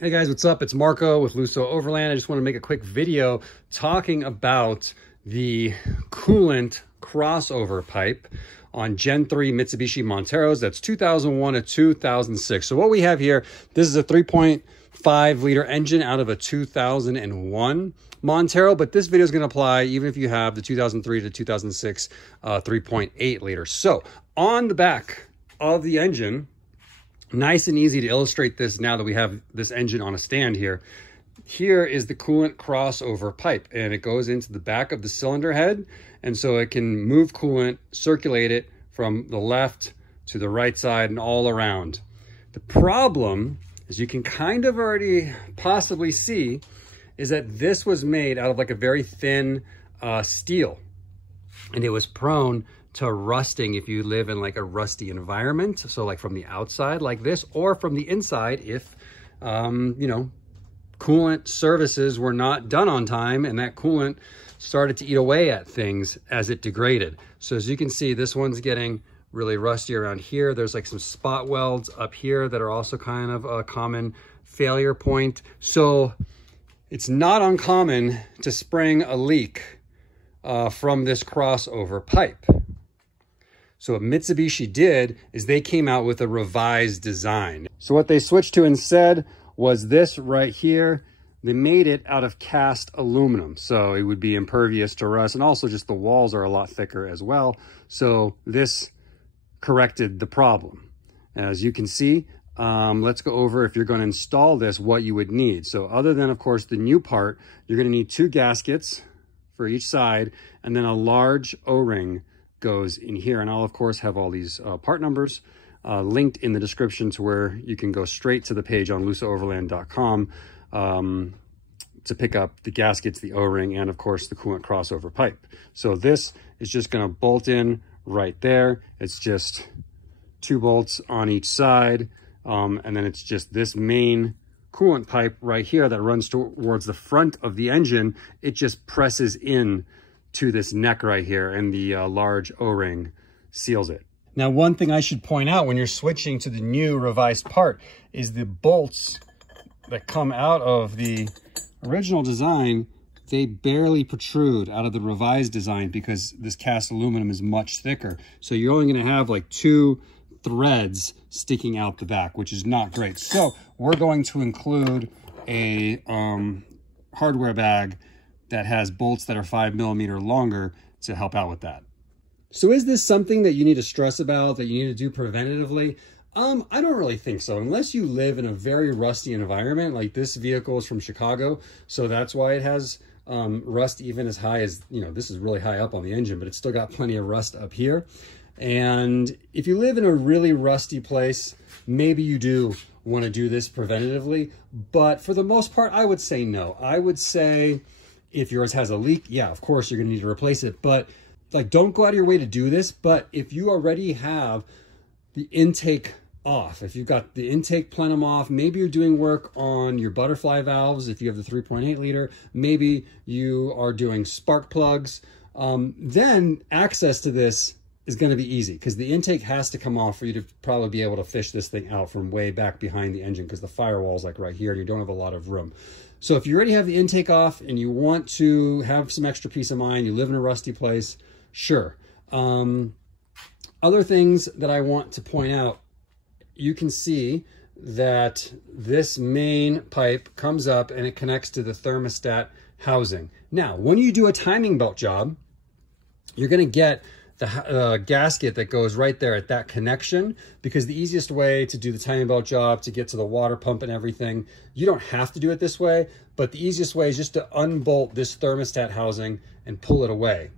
Hey guys, what's up? It's Marco with Lusso Overland. I just want to make a quick video talking about the coolant crossover pipe on Gen 3 Mitsubishi Monteros. That's 2001 to 2006. So what we have here, this is a 3.5 liter engine out of a 2001 Montero, but this video is going to apply even if you have the 2003 to 2006 3.8 liter. So on the back of the engine, nice and easy to illustrate this now that we have this engine on a stand here. Here is the coolant crossover pipe, and it goes into the back of the cylinder head. And so it can move coolant, circulate it from the left to the right side and all around. The problem, as you can kind of already possibly see, is that this was made out of like a very thin steel, and it was prone to rusting if you live in like a rusty environment. So like from the outside like this, or from the inside if, you know, coolant services were not done on time and that coolant started to eat away at things as it degraded. So as you can see, this one's getting really rusty around here. There's like some spot welds up here that are also kind of a common failure point. So it's not uncommon to spring a leak from this crossover pipe. So what Mitsubishi did is they came out with a revised design. So what they switched to instead was this right here. They made it out of cast aluminum, so it would be impervious to rust, and also just the walls are a lot thicker as well. So this corrected the problem. As you can see, let's go over, if you're going to install this, what you would need. So other than, of course, the new part, you're going to need 2 gaskets for each side, and then a large O-ring goes in here. And I'll of course have all these part numbers linked in the description to where you can go straight to the page on lusooverland.com to pick up the gaskets, the O-ring, and of course the coolant crossover pipe. So this is just going to bolt in right there. It's just 2 bolts on each side, and then it's just this main coolant pipe right here that runs towards the front of the engine. It just presses in to this neck right here, and the large O-ring seals it. Now, one thing I should point out when you're switching to the new revised part is the bolts that come out of the original design, they barely protrude out of the revised design because this cast aluminum is much thicker. So you're only going to have like 2 threads sticking out the back, which is not great. So we're going to include a hardware bag that has bolts that are 5mm longer to help out with that. So is this something that you need to stress about, that you need to do preventatively? I don't really think so, unless you live in a very rusty environment. Like this vehicle is from Chicago, so that's why it has rust even as high as, you know, this is really high up on the engine, but it's still got plenty of rust up here. And if you live in a really rusty place, maybe you do want to do this preventatively, but for the most part, I would say no. I would say if yours has a leak, yeah, of course, you're going to need to replace it. But like, don't go out of your way to do this. But if you already have the intake off, if you've got the intake plenum off, maybe you're doing work on your butterfly valves. If you have the 3.8 liter, maybe you are doing spark plugs, then access to this is going to be easy because the intake has to come off for you to probably be able to fish this thing out from way back behind the engine, because the firewall is like right here and you don't have a lot of room. So if you already have the intake off and you want to have some extra peace of mind, you live in a rusty place, sure. Other things that I want to point out, you can see that this main pipe comes up and it connects to the thermostat housing. Now, when you do a timing belt job, you're going to get the gasket that goes right there at that connection, because the easiest way to do the timing belt job, to get to the water pump and everything, you don't have to do it this way, but the easiest way is just to unbolt this thermostat housing and pull it away.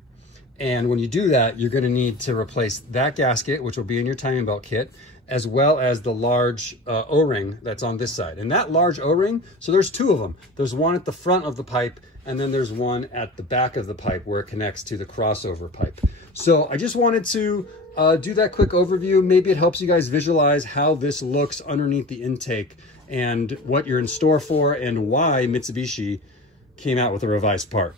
And when you do that, you're going to need to replace that gasket, which will be in your timing belt kit, as well as the large O-ring that's on this side. And that large O-ring, so there's 2 of them. There's one at the front of the pipe, and then there's one at the back of the pipe where it connects to the crossover pipe. So I just wanted to do that quick overview. Maybe it helps you guys visualize how this looks underneath the intake and what you're in store for and why Mitsubishi came out with a revised part.